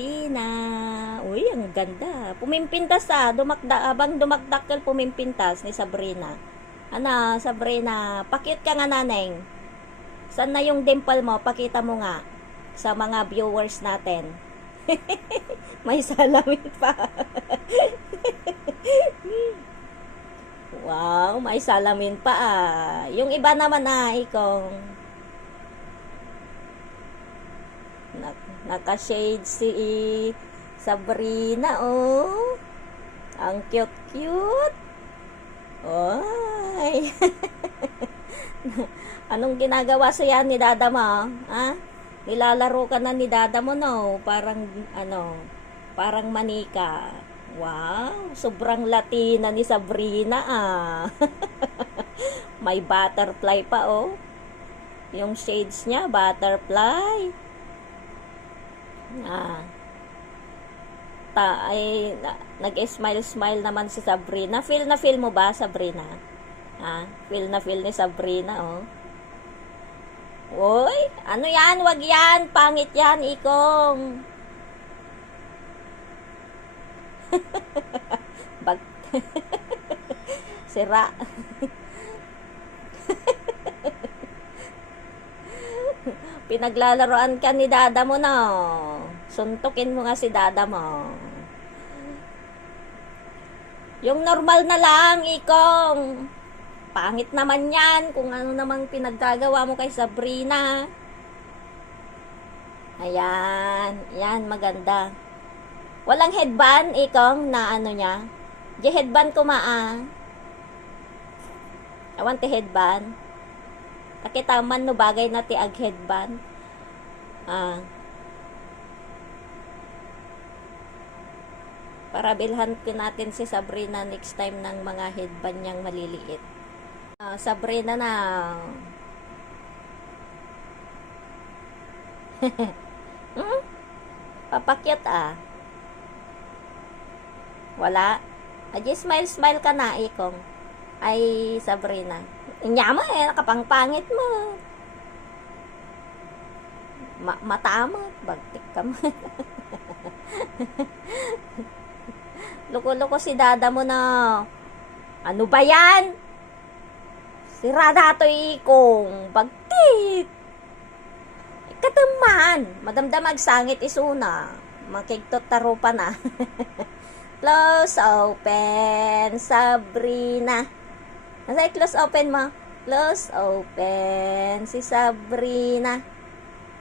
Sabrina. Uy, ang ganda. Pumimpintas ah. Dumakda, abang dumakdakkel pumimpintas ni Sabrina. Ano, Sabrina, pakit ka nga naneng. Saan na yung dimple mo? Pakita mo nga sa mga viewers natin. May salamin pa. wow, may salamin pa ah. Yung iba naman ah, ikong naka-shade si Sabrina, oh. Ang cute-cute. Oy. Anong ginagawa sa yan ni Dada mo? Ha? Nilalaro ka na ni Dada mo, no? Parang, ano, parang manika. Wow, sobrang Latina ni Sabrina, ah. May butterfly pa, oh. Yung shades niya, butterfly. Ah. Ta ay na, nag-smile-smile naman si Sabrina. Feel na feel mo ba, Sabrina? Ah, feel na feel ni Sabrina, oh. Uy, ano yan? Wag yan. Pangit yan, ikong. Bag. Sira. Pinaglalaroan ka ni dada mo, no? Suntukin mo nga si dada mo. Yung normal na lang, ikong. Pangit naman yan kung ano namang pinaggagawa mo kay Sabrina. Ayan, yan, maganda. Walang headband, ikong, na ano niya. Di headband ko maa. I want the headband. Nakita man no bagay na ti ag headband. Ah. Para bilhan ko natin si Sabrina next time ng mga headband niyang maliliit. Ah, Sabrina na. hmm? Papakyat ah. Wala. Aji smile smile ka na ikong. Ay Sabrina. Inyama eh, nakapangpangit mo. Ma mata mo, bagtik ka mo. Loko-loko si dada mo na. Ano ba yan? Sira dato ikong. Bagtit. Kataman. Madamdamag sangit isuna. Makigtot tarupa na. Close open. Sabrina. Nasa close open mo? Close open. Si Sabrina.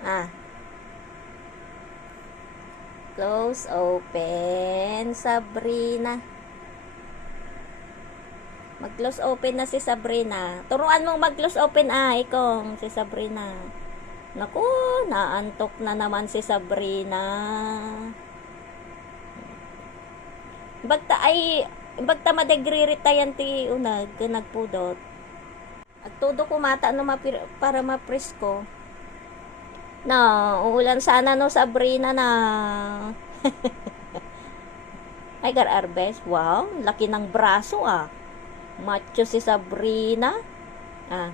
Ah. Close open. Sabrina. Mag-close open na si Sabrina. Turuan mong mag-close open ah, ikong si Sabrina. Naku, naantok na naman si Sabrina. Bagta ay bagta madegre-retayan ti unag nagpudot. At todo kumata no mapir, para mapresko. Na, uulan sana no Sabrina na. ay gar arbes, wow, laki ng braso ah. Macho si Sabrina. Ah.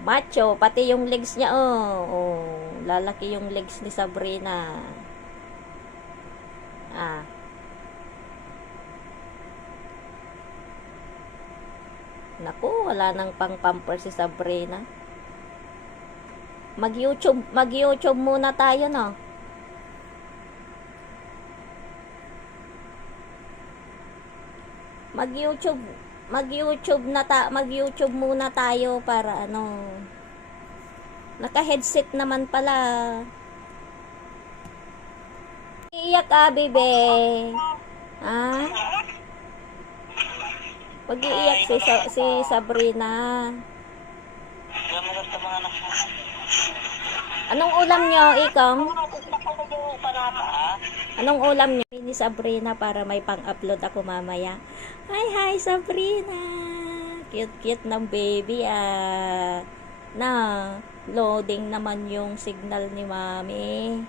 Macho, pati yung legs niya oh. oh lalaki yung legs ni Sabrina. Ah. Naku, wala nang pang-pamper si Sabrina. Mag-YouTube, mag-YouTube muna tayo, no? Mag-YouTube, mag-YouTube na ta, mag-YouTube muna tayo para ano. Naka-headset naman pala. Iyak ka, bebe. Ah? Pag-iiyak si, Sa- si Sabrina. Anong ulam nyo, Ikong? Anong ulam nyo? Ni Sabrina para may pang-upload ako mamaya. Hi, hi, Sabrina! Cute-cute ng baby, ah. Na, loading naman yung signal ni Mami.